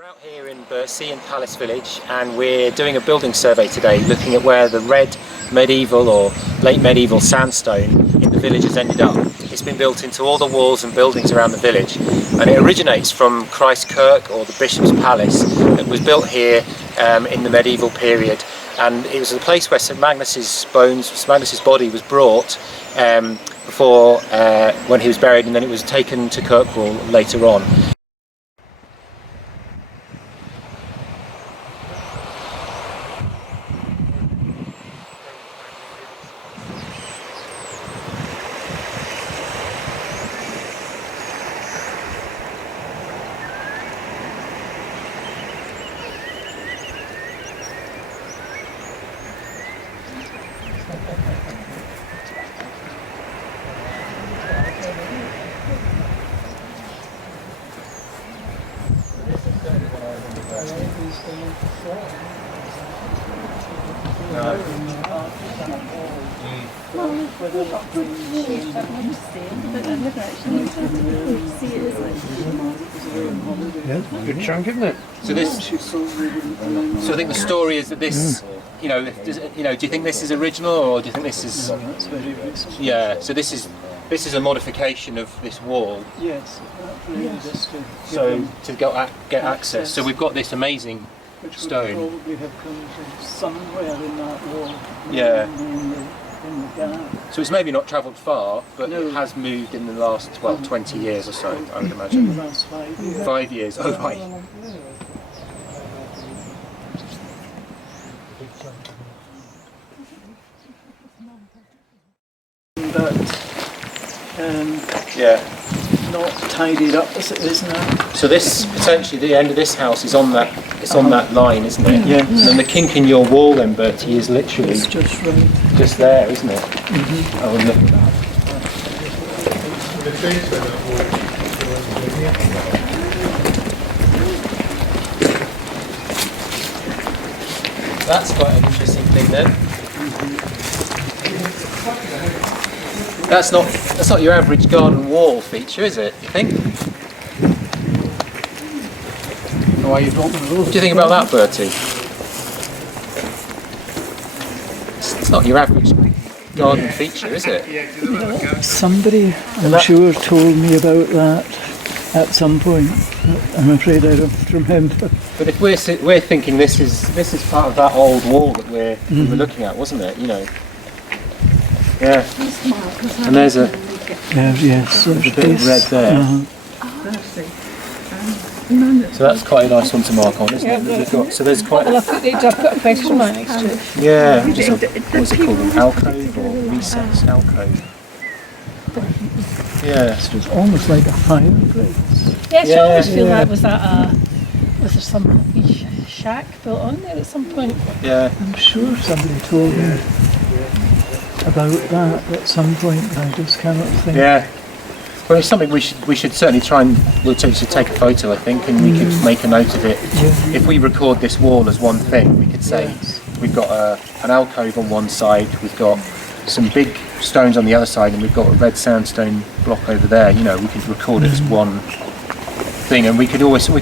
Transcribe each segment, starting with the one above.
We're out here in Bercy in Palace Village, and we're doing a building survey today looking at where the red medieval or late medieval sandstone in the village has ended up. It's been built into all the walls and buildings around the village, and it originates from Christ Kirk, or the Bishop's Palace, that was built here in the medieval period, and it was a place where St Magnus's body was brought before when he was buried, and then it was taken to Kirkwall later on. Yeah, good chunk, isn't it? So I think the story is that this, do you think this is original, or do you think this is? Yeah. So this is a modification of this wall. Yes. So to get access. So we've got this amazing stone. Which would probably have come from somewhere in that wall. Yeah. In the gap. So it's maybe not travelled far, but No. it has moved in the last 20 years or so, I would imagine. The last 5 years. 5 years. Oh right. But Yeah. not tidied up as it is now. So this, potentially the end of this house is on that, it's on that line, isn't it? Yes. And the kink in your wall then, Bertie, is literally It's just right. just there, isn't it? Oh, look at that. That's quite an interesting thing then. That's not your average garden wall feature, is it? You think? Why you don't know? What do you think about that, Bertie? It's not your average garden feature, is it? Somebody, I'm sure, told me about that at some point. But I'm afraid I don't remember. But if we're thinking this is part of that old wall that we were looking at, wasn't it? You know. Yeah. And there's a Yes, bit of red there. So that's quite a nice one to mark on, isn't it? So there's quite. I've put a question mark next to it. Yeah. What's it called? An alcove or recess? Alcove. Yeah. So it's almost like a fireplace. Yes, I always feel Yeah. that was there some shack built on there at some point? Yeah. I'm sure somebody told me about that at some point, but I just cannot think. Yeah. Well, it's something we should certainly try and we'll take a photo, I think, and we could make a note of it. Yeah. If we record this wall as one thing, we could say we've got an alcove on one side, we've got some big stones on the other side, and we've got a red sandstone block over there. You know, we could record it as one thing, and we could always start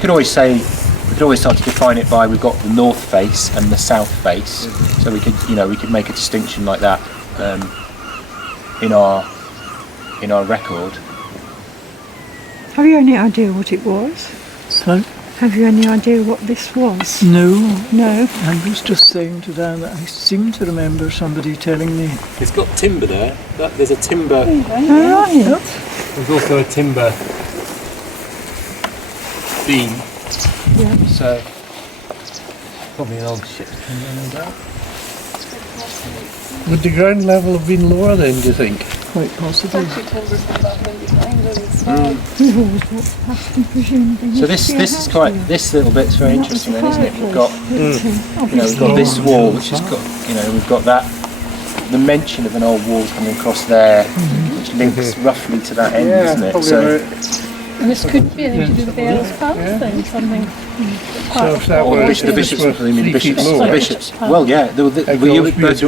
to define it by we've got the north face and the south face. So we could make a distinction like that in our record. Have you any idea what it was? So, Have you any idea what this was? no, No. I was just saying to Dan that I seem to remember somebody telling me. It's got timber there. There's a timber. All right. There's also a timber beam. Yeah. So probably an old ship no doubt. Would the ground level have been lower then, do you think? Quite possibly. We've always walked past and presumed they So used to be a this is house quite here. this little bit's very interesting then, isn't it? We've got Obviously. we've got this wall which has got we've got that the mention of an old wall coming across there, which links roughly to that end, isn't it? So And this could be anything to do with the Earl's Palace thing, something. So if that or were the bishops, were I mean, 3 feet bishops, lower, bishops. Well, yeah, you were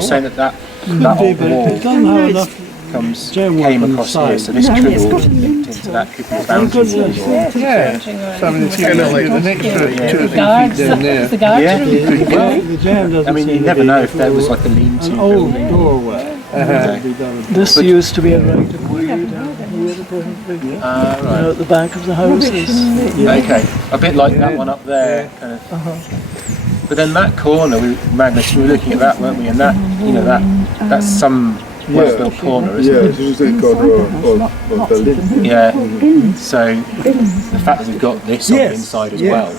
saying that Maybe, old But wall. it doesn't have enough comes Jane came walk on across the here, side. so this No, could it's all got a be linked into lintel. that, could be a boundary wall. Yeah. So I mean, if you're going to like an extra 2 or 3 feet Guards, down there. the guards Yeah. room. The jam doesn't I mean, you seem to never be know if there was before like a lean-to an old building. doorway. Okay. This used to be a right of way down here, apparently. Right. At the back of the houses. Okay, a bit like that one up there, kind of. But then that corner, Magnus, we were looking at that, weren't we? And that, you know, that's some well-built corner, isn't Yeah, it? it's usually got or Berlin. Yeah. So the fact that we've got this on the inside as well,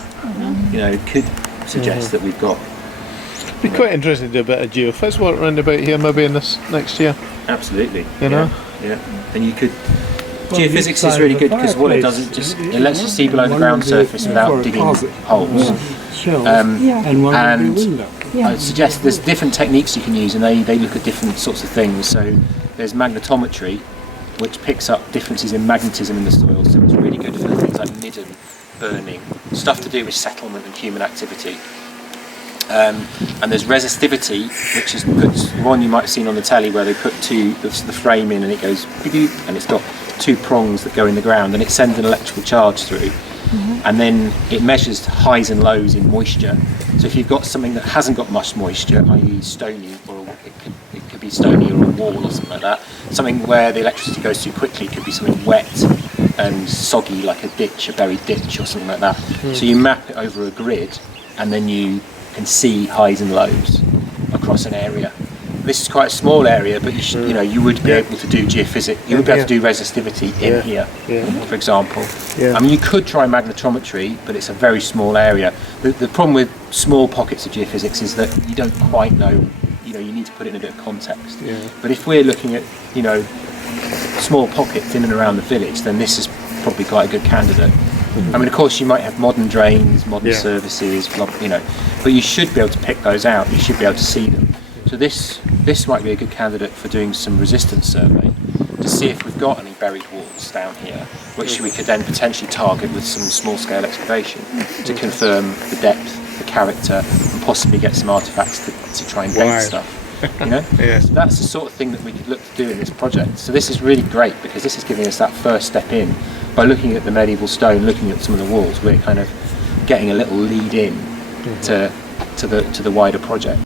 you know, could suggest that we've got. It'd be quite interesting to do a bit of geophys work round about here maybe in this next year. Absolutely. You know? Yeah. And you could. Geophysics is really good because what it does, it lets you see below the ground surface without digging holes. And I suggest there's different techniques you can use, and they look at different sorts of things. So there's magnetometry, which picks up differences in magnetism in the soil, so it's really good for things like midden, burning, stuff to do with settlement and human activity. And there's resistivity, which is one you might have seen on the telly where they put the frame in and it goes beep, and it's got 2 prongs that go in the ground and it sends an electrical charge through. And then it measures highs and lows in moisture. So if you've got something that hasn't got much moisture, i.e. stony, or it could be stony or a wall or something like that, something where the electricity goes too quickly could be something wet and soggy like a ditch, a buried ditch or something like that. So you map it over a grid and then you can see highs and lows across an area. This is quite a small area, but you would be able to do geophysics. You would be able to do resistivity in here, for example. I mean, you could try magnetometry, but it's a very small area. The problem with small pockets of geophysics is that you don't quite know. You need to put it in a bit of context. But if we're looking at, small pockets in and around the village, then this is probably quite a good candidate. I mean, of course, you might have modern drains, modern services, but you should be able to pick those out. You should be able to see them. So this might be a good candidate for doing some resistance survey to see if we've got any buried walls down here, which we could then potentially target with some small-scale excavation to confirm the depth, the character, and possibly get some artefacts to try and date stuff. So that's the sort of thing that we could look to do in this project. So this is really great because this is giving us that first step in. By looking at the medieval stone, looking at some of the walls, we're kind of getting a little lead in to the wider project.